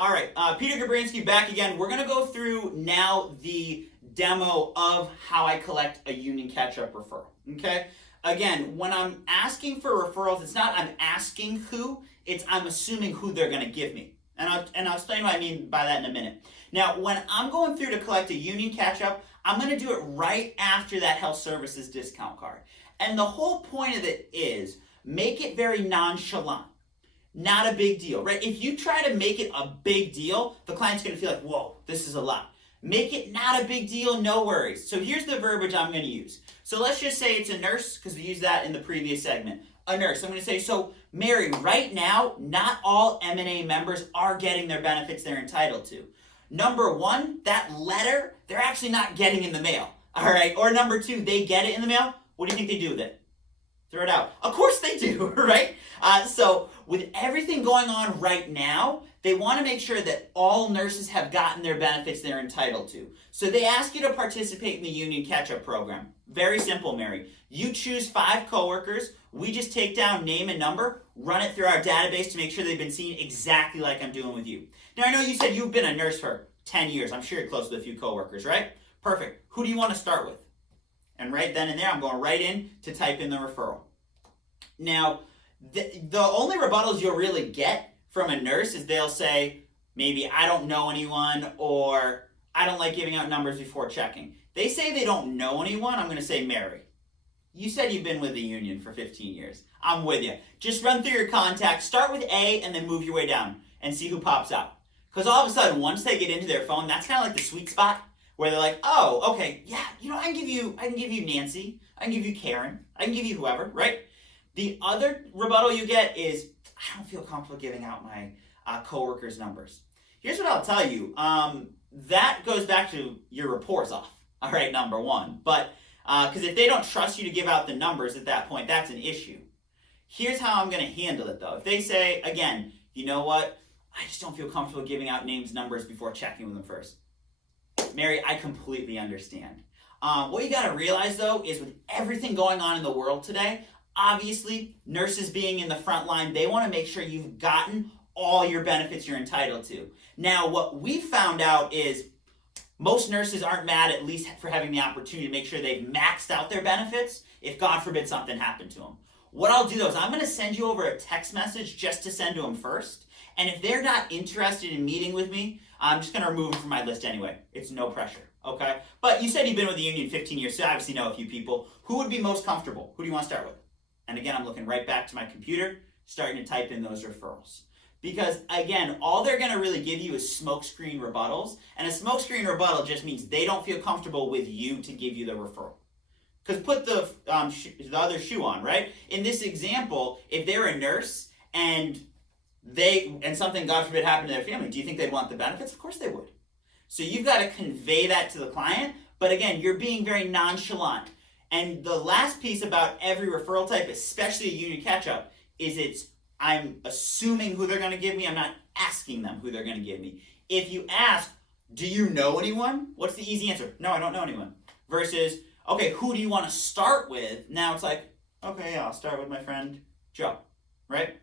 All right, Peter Gabransky back again. We're going to go through now the demo of how I collect a union catch-up referral, okay? Again, when I'm asking for referrals, it's not I'm asking who, it's I'm assuming who they're going to give me. And I'll explain what I mean by that in a minute. Now, when I'm going through to collect a union catch-up, I'm going to do it right after that health services discount card. And the whole point of it is make it very nonchalant. Not a big deal, right? If you try to make it a big deal, the client's going to feel like, whoa, this is a lot. Make it not a big deal, no worries. So here's the verbiage I'm going to use. So let's just say it's a nurse, because we used that in the previous segment. A nurse. I'm going to say, so Mary, right now, not all M&A members are getting their benefits they're entitled to. Number one, that letter, they're actually not getting in the mail. All right. Or number two, they get it in the mail. What do you think they do with it? Throw it out. Of course they do, right? So with everything going on right now, they want to make sure that all nurses have gotten their benefits they're entitled to. So they ask you to participate in the union catch-up program. Very simple, Mary. You choose 5 coworkers. We just take down name and number, run it through our database to make sure they've been seen exactly like I'm doing with you. Now, I know you said you've been a nurse for 10 years. I'm sure you're close with a few coworkers, right? Perfect. Who do you want to start with? And right then and there, I'm going right in to type in the referral. Now, the only rebuttals you'll really get from a nurse is they'll say, maybe I don't know anyone, or I don't like giving out numbers before checking. They say they don't know anyone, I'm going to say, Mary, you said you've been with the union for 15 years. I'm with you. Just run through your contacts, start with A, and then move your way down and see who pops out. Because all of a sudden, once they get into their phone, that's kind of like the sweet spot where they're like, oh, okay, yeah, I can give you Nancy, I can give you Karen, I can give you whoever, right? The other rebuttal you get is, I don't feel comfortable giving out my coworkers' numbers. Here's what I'll tell you. That goes back to your rapport's off, all right, number one. But, because if they don't trust you to give out the numbers at that point, that's an issue. Here's how I'm going to handle it, though. If they say, again, you know what, I just don't feel comfortable giving out names, numbers before checking with them first. Mary, I completely understand. What you got to realize, though, is with everything going on in the world today, obviously, nurses being in the front line, they want to make sure you've gotten all your benefits you're entitled to. Now, what we found out is most nurses aren't mad, at least for having the opportunity to make sure they've maxed out their benefits if, God forbid, something happened to them. What I'll do, though, is I'm going to send you over a text message just to send to them first. And if they're not interested in meeting with me, I'm just going to remove them from my list anyway. It's no pressure, okay? But you said you've been with the union 15 years, so I obviously know a few people. Who would be most comfortable? Who do you want to start with? And again, I'm looking right back to my computer, starting to type in those referrals. Because again, all they're going to really give you is smokescreen rebuttals. And a smokescreen rebuttal just means they don't feel comfortable with you to give you the referral. Because put the other shoe on, right? In this example, if they're a nurse and something, God forbid, happened to their family, do you think they'd want the benefits? Of course they would. So you've got to convey that to the client. But again, you're being very nonchalant. And the last piece about every referral type, especially a union catch-up, is I'm assuming who they're going to give me. I'm not asking them who they're going to give me. If you ask, do you know anyone? What's the easy answer? No, I don't know anyone. Versus, okay, who do you want to start with? Now it's like, okay, I'll start with my friend Joe, right?